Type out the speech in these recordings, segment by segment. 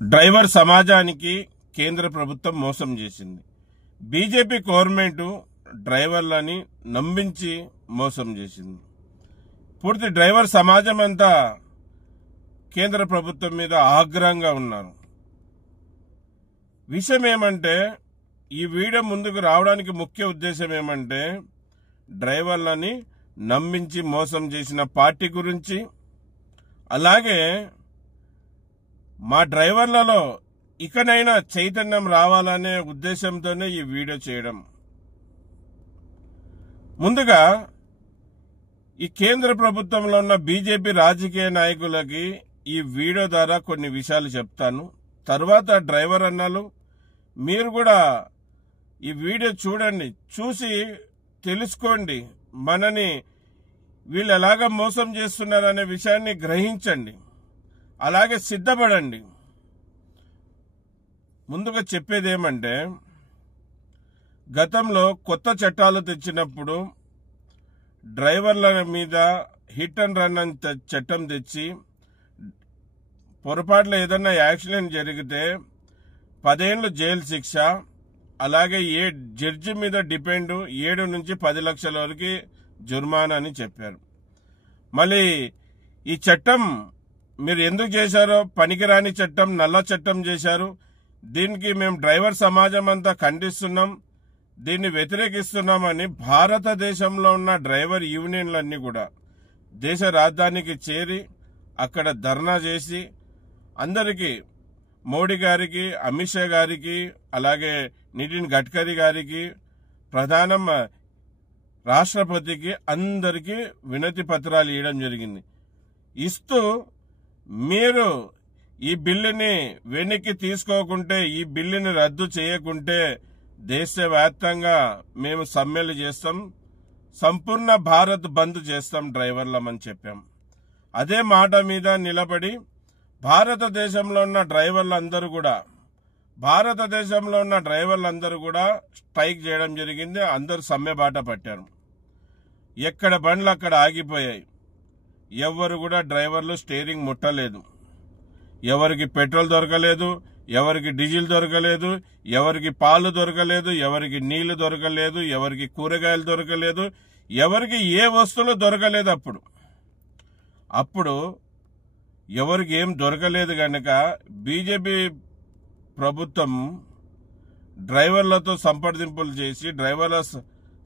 Driver సమాజానికి కేంద్ర ప్రభుత్వం మోసం చేసింది. బీజేపీ గవర్నమెంట్ డ్రైవర్లని నమ్మించి మోసం చేసింది. పూర్తి డ్రైవర్ సమాజం అంతా కేంద్ర ప్రభుత్వం మీద ఆగ్రహంగా ఉన్నారు. విషయం ఏమంటే, ఈ వీడియో ముందుకు రావడానికి ముఖ్య ఉద్దేశం ఏమంటే, డ్రైవర్లని నమ్మించి మోసం చేసిన పార్టీ గురించి, అలాగే మా డ్రైవర్లలో ఇకనైనా చైతన్యం రావాలనే ఉద్దేశంతోనే ఈ వీడియో చేయడం. ముందుగా ఈ కేంద్ర ప్రభుత్వంలో ఉన్న బీజేపీ రాజకీయ నాయకులకి ఈ వీడియో ద్వారా కొన్ని విషయాలు చెప్తాను. తర్వాత డ్రైవర్ అన్నలు మీరు కూడా ఈ వీడియో చూడండి, చూసి తెలుసుకోండి, మనని వీళ్ళు ఎలాగ మోసం చేస్తున్నారనే విషయాన్ని గ్రహించండి, అలాగే సిద్ధపడండి. ముందుగా చెప్పేది ఏమంటే, గతంలో కొత్త చట్టాలు తెచ్చినప్పుడు డ్రైవర్ల మీద హిట్ అండ్ రన్ అని చట్టం తెచ్చి పొరపాటులో ఏదన్నా యాక్సిడెంట్ జరిగితే 10 ఏళ్లు జైలు శిక్ష, అలాగే జడ్జి మీద డిపెండ్ 7 నుంచి 10 లక్షల వరకు జుర్మానా అని చెప్పారు. మళ్ళీ ఈ చట్టం మీరు ఎందుకు చేశారో, పనికిరాని చట్టం, నల్ల చట్టం చేశారు. దీనికి మేము డ్రైవర్ సమాజం అంతా ఖండిస్తున్నాం, దీన్ని వ్యతిరేకిస్తున్నామని భారతదేశంలో ఉన్న డ్రైవర్ యూనియన్లన్నీ కూడా దేశ రాజధానికి చేరి అక్కడ ధర్నా చేసి అందరికీ, మోడీ గారికి, అమిత్ షా గారికి, అలాగే నితిన్ గడ్కరీ గారికి, రాష్ట్రపతికి అందరికీ వినతి పత్రాలు ఇవ్వడం జరిగింది. ఇస్తూ మీరు ఈ బిల్లుని వెనక్కి తీసుకోకుంటే, ఈ బిల్లుని రద్దు చేయకుంటే దేశవ్యాప్తంగా మేము సమ్మెలు చేస్తాం, సంపూర్ణ భారత్ బంద్ చేస్తాం డ్రైవర్లమని చెప్పాం. అదే మాట మీద నిలబడి భారతదేశంలో ఉన్న డ్రైవర్లందరూ కూడా స్ట్రైక్ చేయడం జరిగింది. అందరూ సమ్మె బాట పట్టారు. ఎక్కడ బండ్లు అక్కడ ఆగిపోయాయి. ఎవరు కూడా డ్రైవర్లు స్టీరింగ్ ముట్టలేదు. ఎవరికి పెట్రోల్ దొరకలేదు, ఎవరికి డీజిల్ దొరకలేదు, ఎవరికి పాలు దొరకలేదు, ఎవరికి నీళ్లు దొరకలేదు, ఎవరికి కూరగాయలు దొరకలేదు, ఎవరికి ఏ వస్తువులు దొరకలేదు. అప్పుడు ఎవరికి ఏం దొరకలేదు గనక బీజేపీ ప్రభుత్వం డ్రైవర్లతో సంప్రదింపులు చేసి, డ్రైవర్ల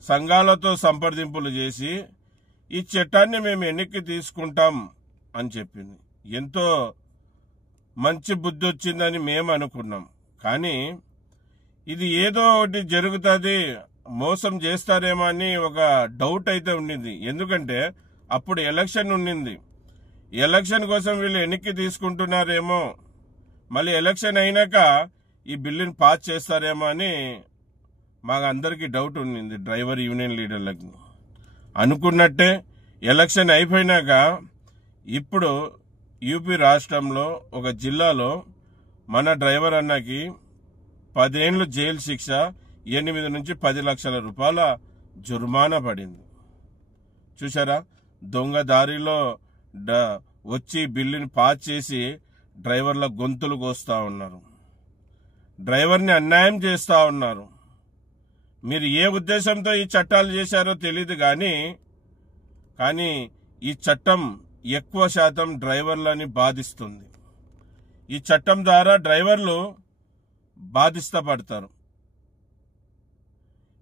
సంఘాలతో సంప్రదింపులు చేసి ఈ చట్టాన్ని మేము వెనక్కి తీసుకుంటాం అని చెప్పింది. ఎంతో మంచి బుద్ధి వచ్చిందని మేము అనుకున్నాం. కానీ ఇది ఏదో ఒకటి జరుగుతుంది, మోసం చేస్తారేమో అని ఒక డౌట్ అయితే ఉండింది. ఎందుకంటే అప్పుడు ఎలక్షన్ ఉండింది. ఎలక్షన్ కోసం వీళ్ళు వెనక్కి తీసుకుంటున్నారేమో, మళ్ళీ ఎలక్షన్ అయినాక ఈ బిల్లుని పాస్ చేస్తారేమో అని మాకు అందరికీ డౌట్ ఉండింది, డ్రైవర్ యూనియన్ లీడర్లకి. అనుకున్నట్టే ఎలక్షన్ అయిపోయినాక ఇప్పుడు యూపీ రాష్ట్రంలో ఒక జిల్లాలో మన డ్రైవర్ అన్నకి 10 ఏళ్లు జైలు శిక్ష, 8 నుంచి 10 లక్షల రూపాయల జుర్మానా పడింది. చూసారా, దొంగ దారిలో వచ్చి బిల్లుని పాస్ చేసి డ్రైవర్ల గొంతులు కోస్తా ఉన్నారు, డ్రైవర్ని అన్యాయం చేస్తా ఉన్నారు. మీరు ఏ ఉద్దేశంతో ఈ చట్టాలు చేశారో తెలియదు, కానీ ఈ చట్టం ఎక్కువ శాతం డ్రైవర్లని బాధిస్తుంది. ఈ చట్టం ద్వారా డ్రైవర్లు బాధిస్తపడతారు.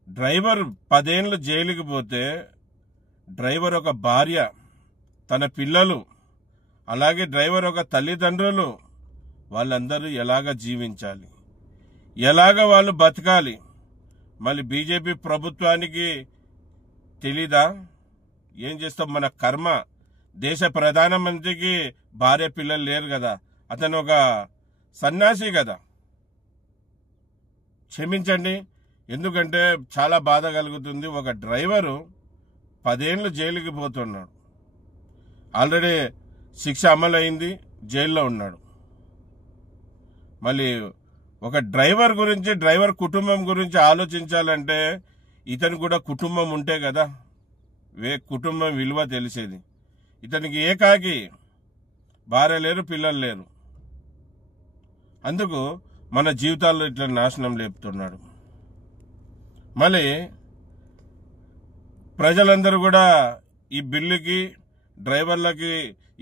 డ్రైవర్ 10 ఏళ్లు జైలుకి పోతే డ్రైవర్ ఒక భార్య, తన పిల్లలు, అలాగే డ్రైవర్ ఒక తల్లిదండ్రులు, వాళ్ళందరూ ఎలాగ జీవించాలి, ఎలాగ వాళ్ళు బతకాలి? మళ్ళీ బీజేపీ ప్రభుత్వానికి తెలీదా? ఏం చేస్తాం, మన కర్మ. దేశ ప్రధానమంత్రికి భార్య పిల్లలు లేరు కదా, అతను ఒక సన్యాసి కదా. క్షమించండి, ఎందుకంటే చాలా బాధ కలుగుతుంది. ఒక డ్రైవరు 10 ఏళ్లు జైలుకి పోతున్నాడు, ఆల్రెడీ శిక్ష అమలైంది, జైల్లో ఉన్నాడు. మళ్ళీ ఒక డ్రైవర్ గురించి, డ్రైవర్ కుటుంబం గురించి ఆలోచించాలంటే ఇతను కూడా కుటుంబం ఉంటే కదా కుటుంబం విలువ తెలిసేది. ఇతనికి ఏకాకి, భార్య లేరు, పిల్లలు లేరు. అందుకు మన జీవితాల్లో ఇట్లా నాశనం లేపుతున్నాడు. మళ్ళీ ప్రజలందరూ కూడా ఈ బిల్లుకి, డ్రైవర్లకి,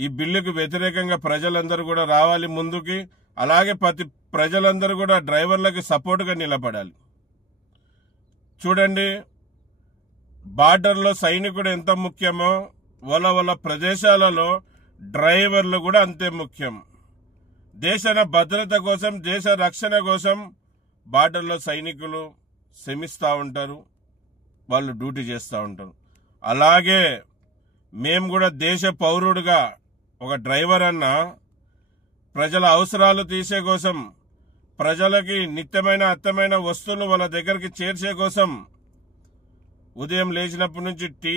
ఈ బిల్లుకి వ్యతిరేకంగా ప్రజలందరూ కూడా రావాలి ముందుకి. అలాగే ప్రజలందరూ కూడా డ్రైవర్లకి సపోర్ట్గా నిలబడాలి. చూడండి, బార్డర్లో సైనికుడు ఎంత ముఖ్యమో వాళ్ళ ప్రదేశాలలో డ్రైవర్లు కూడా అంతే ముఖ్యం. దేశ భద్రత కోసం, దేశ రక్షణ కోసం బార్డర్లో సైనికులు శ్రమిస్తూ ఉంటారు, వాళ్ళు డ్యూటీ చేస్తూ ఉంటారు. అలాగే మేము కూడా దేశ పౌరుడుగా ఒక డ్రైవర్ అన్న ప్రజల అవసరాలు తీసే కోసం, ప్రజలకి నిత్యమైన అత్తమైన వస్తువులు వాళ్ళ దగ్గరికి చేర్చే కోసం, ఉదయం లేచినప్పటి నుంచి టీ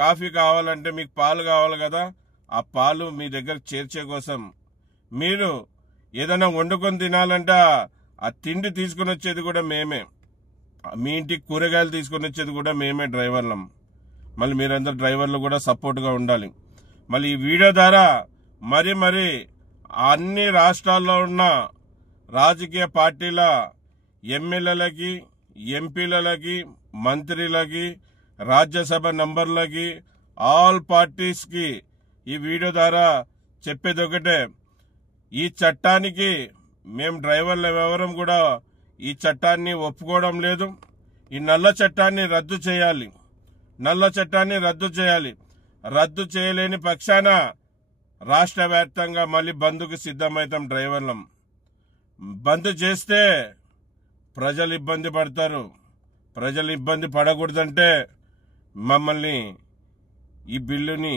కాఫీ కావాలంటే మీకు పాలు కావాలి కదా, ఆ పాలు మీ దగ్గరకు చేర్చే కోసం, మీరు ఏదైనా వండుకొని తినాలంటే ఆ తిండి తీసుకుని వచ్చేది కూడా మేమే, మీ ఇంటికి కూరగాయలు తీసుకుని వచ్చేది కూడా మేమే డ్రైవర్లం. మళ్ళీ మీరందరూ డ్రైవర్లు కూడా సపోర్ట్గా ఉండాలి. మళ్ళీ ఈ వీడియో ద్వారా మరి అన్ని రాష్ట్రాల్లో ఉన్న రాజకీయ పార్టీల ఎమ్మెల్యేలకి, ఎంపీలకి, మంత్రులకి, రాజ్యసభ నంబర్లకి, ఆల్ పార్టీస్కి ఈ వీడియో ద్వారా చెప్పేది ఒకటే, ఈ చట్టానికి మేము డ్రైవర్ల ఎవరం కూడా ఈ చట్టాన్ని ఒప్పుకోవడం లేదు. ఈ నల్ల చట్టాన్ని రద్దు చేయాలి. నల్ల చట్టాన్ని రద్దు చేయాలి. రద్దు చేయలేని పక్షాన రాష్ట్ర వ్యాప్తంగా మళ్ళీ బంద్కు సిద్ధమవుతాం డ్రైవర్లం. బంద్ చేస్తే ప్రజలు ఇబ్బంది పడతారు. ప్రజలు ఇబ్బంది పడకూడదంటే మమ్మల్ని ఈ బిల్లుని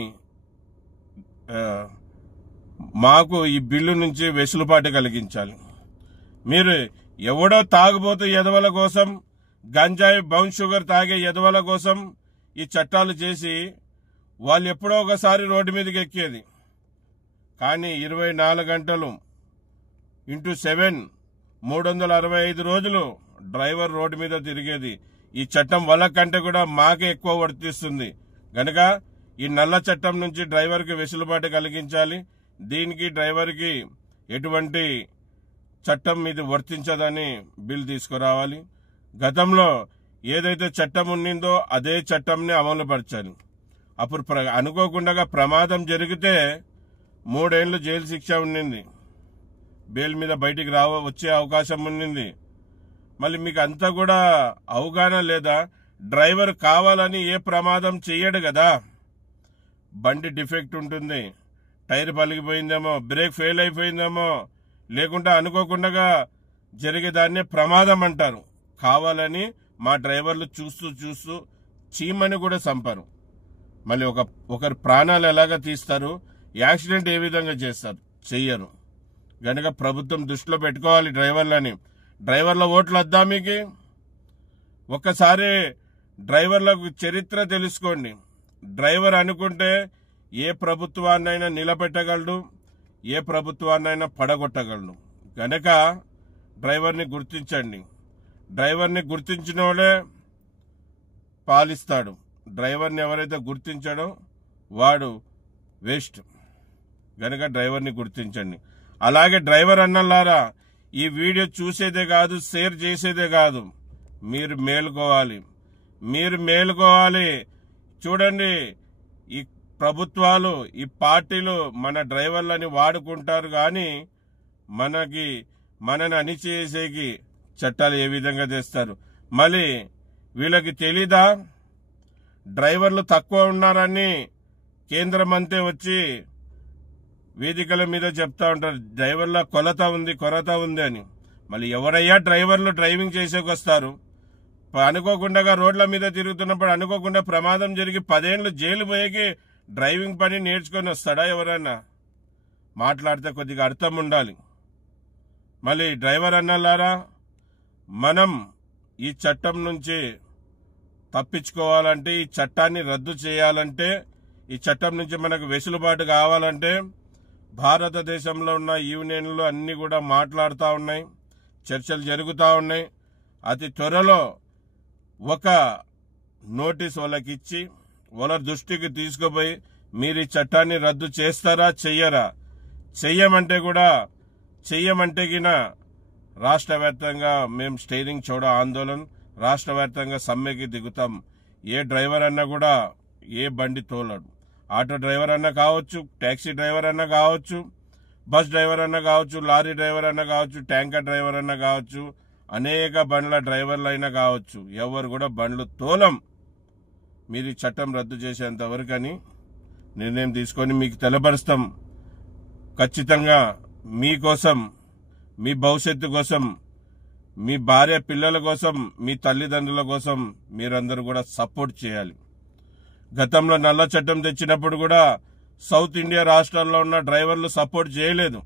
మాకు ఈ బిల్లు నుంచి వెసులుబాటు కలిగించాలి. మీరు ఎవడో తాగుబోతు ఎదవల కోసం, గంజాయి బ్రౌన్ షుగర్ తాగే ఎదవల కోసం ఈ చట్టాలు చేసి వాళ్ళు ఎప్పుడో ఒకసారి రోడ్డు మీదకి ఎక్కేది. కానీ 24 గంటలు × 7 365 రోజులు డ్రైవర్ రోడ్డు మీద తిరిగేది. ఈ చట్టం వాళ్ళ కంటే కూడా మాకే ఎక్కువ వర్తిస్తుంది గనక ఈ నల్ల చట్టం నుంచి డ్రైవర్కి వెసులుబాటు కలిగించాలి. దీనికి డ్రైవర్కి ఎటువంటి చట్టం మీద వర్తించదని బిల్ తీసుకురావాలి. గతంలో ఏదైతే చట్టం ఉన్నిందో అదే చట్టంని అమలు పరచాలి. అప్పుడు అనుకోకుండా ప్రమాదం జరిగితే 3 ఏళ్లు జైలు శిక్ష ఉండింది, బెయిల్ మీద బయటికి వచ్చే అవకాశం ఉండింది. మళ్ళీ మీకు అంతా కూడా అవగాహన లేదా? డ్రైవర్ కావాలని ఏ ప్రమాదం చెయ్యడు కదా. బండి డిఫెక్ట్ ఉంటుంది, టైర్ పలిగిపోయిందేమో, బ్రేక్ ఫెయిల్ అయిపోయిందేమో, లేకుంటే అనుకోకుండా జరిగేదాన్నే ప్రమాదం అంటారు. కావాలని మా డ్రైవర్లు చూస్తూ చీమని కూడా చంపరు. మళ్ళీ ఒకరి ప్రాణాలు ఎలాగ తీస్తారు, యాక్సిడెంట్ ఏ విధంగా చేస్తారు, చెయ్యరు. గనక ప్రభుత్వం దృష్టిలో పెట్టుకోవాలి డ్రైవర్లని. డ్రైవర్ల ఓట్లు వద్దా మీకు? ఒక్కసారి డ్రైవర్లకు చరిత్ర తెలుసుకోండి. డ్రైవర్ అనుకుంటే ఏ ప్రభుత్వాన్నైనా నిలబెట్టగలడు, ఏ ప్రభుత్వాన్నైనా పడగొట్టగలడు. గనక డ్రైవర్ని గుర్తించండి. డ్రైవర్ని గుర్తించినోడే పాలిస్తాడు. డ్రైవర్ని ఎవరైతే గుర్తించాడో వాడు వేస్ట్. గనక డ్రైవర్ని గుర్తించండి. అలాగే డ్రైవర్ అన్నలారా, ఈ వీడియో చూసేదే కాదు, షేర్ చేసేదే కాదు, మీరు మేలుకోవాలి. చూడండి, ఈ ప్రభుత్వాలు, ఈ పార్టీలు మన డ్రైవర్లని వాడుకుంటారు కానీ మనని అణిచేసేకి చట్టాలు ఏ విధంగా తెస్తారు. మళ్ళీ వీళ్ళకి తెలీదా డ్రైవర్లు తక్కువ ఉన్నారని? కేంద్ర మంత్రి వచ్చి వేదికల మీద చెప్తా ఉంటారు, డ్రైవర్ల కొరత ఉంది అని. మళ్ళీ ఎవరయ్యా డ్రైవర్లు డ్రైవింగ్ చేసేకొస్తారు? అనుకోకుండా రోడ్ల మీద తిరుగుతున్నప్పుడు అనుకోకుండా ప్రమాదం జరిగి 10 ఏళ్ళు జైలు పోయేకి డ్రైవింగ్ పని నేర్చుకొని వస్తాడా ఎవరన్నా? మాట్లాడితే కొద్దిగా అర్థం ఉండాలి. మళ్ళీ డ్రైవర్ అన్నలారా, మనం ఈ చట్టం నుంచి తప్పించుకోవాలంటే, ఈ చట్టాన్ని రద్దు చేయాలంటే, ఈ చట్టం నుంచి మనకు వెసులుబాటు కావాలంటే భారతదేశంలో ఉన్న యూనియన్లు అన్ని కూడా మాట్లాడుతూ ఉన్నాయి, చర్చలు జరుగుతూ ఉన్నాయి. అతి త్వరలో ఒక నోటీస్ వాళ్ళకి ఇచ్చి వాళ్ళ దృష్టికి తీసుకుపోయి, మీరు ఈ చట్టాన్ని రద్దు చేస్తారా చెయ్యరా? చెయ్యమంటే గిన రాష్ట్ర వ్యాప్తంగా మేము స్టీరింగ్ చోడో ఆందోళన రాష్ట్ర వ్యాప్తంగా సమ్మెకి దిగుతాం. ఏ డ్రైవర్ అన్నా కూడా ఏ బండి తోలడు. ఆటో డ్రైవర్ అన్నా కావచ్చు, ట్యాక్సీ డ్రైవర్ అన్నా కావచ్చు, బస్ డ్రైవర్ అన్నా కావచ్చు, లారీ డ్రైవర్ అన్నా కావచ్చు, ట్యాంకర్ డ్రైవర్ అన్నా కావచ్చు, అనేక బండ్ల డ్రైవర్లు అయినా కావచ్చు, ఎవరు కూడా బండ్లు తోలం. మీరు ఈ చట్టం రద్దు చేసేంత వరకని నిర్ణయం తీసుకొని మీకు తెలపరుస్తాం. ఖచ్చితంగా మీకోసం, మీ భవిష్యత్తు కోసం, మీ భార్య పిల్లల కోసం, మీ తల్లిదండ్రుల కోసం మీరందరూ కూడా సపోర్ట్ చేయాలి. గతంలో నల్ల చట్టం తెచ్చినప్పుడు కూడా సౌత్ ఇండియా రాష్ట్రాల్లో ఉన్న డ్రైవర్లు సపోర్ట్ చేయలేదు.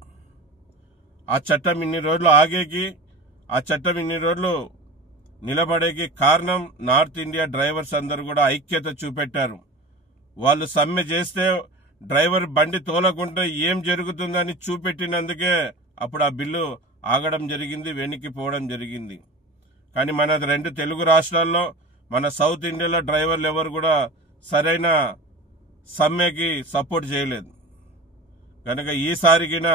ఆ చట్టం ఇన్ని రోజులు ఆగేకి, ఆ చట్టం ఇన్ని రోజులు నిలబడేకి కారణం నార్త్ ఇండియా డ్రైవర్స్ అందరూ కూడా ఐక్యత చూపెట్టారు. వాళ్ళు సమ్మె చేస్తే డ్రైవర్ బండి తోలకుంటే ఏం జరుగుతుందని చూపెట్టినందుకే అప్పుడు ఆ బిల్లు ఆగడం జరిగింది, వెనక్కి పోవడం జరిగింది. కానీ మన 2 తెలుగు రాష్ట్రాల్లో, మన సౌత్ ఇండియాలో డ్రైవర్లు ఎవరు కూడా సరైన సమ్మెకి సపోర్ట్ చేయలేదు. కనుక ఈసారికినా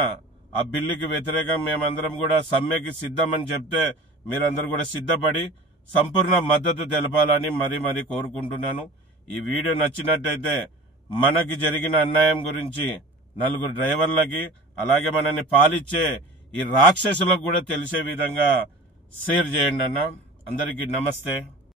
ఆ బిల్లుకి వ్యతిరేకంగా మేమందరం కూడా సమ్మెకి సిద్ధమని చెప్తే మీరందరూ కూడా సిద్ధపడి సంపూర్ణ మద్దతు తెలపాలని మరీ కోరుకుంటున్నాను. ఈ వీడియో నచ్చినట్టయితే మనకి జరిగిన అన్యాయం గురించి 4 డ్రైవర్లకి, అలాగే మనల్ని పాలిచ్చే ఈ రాక్షసులకు కూడా తెలిసే విధంగా షేర్ చేయండి అన్న. అందరికీ నమస్తే.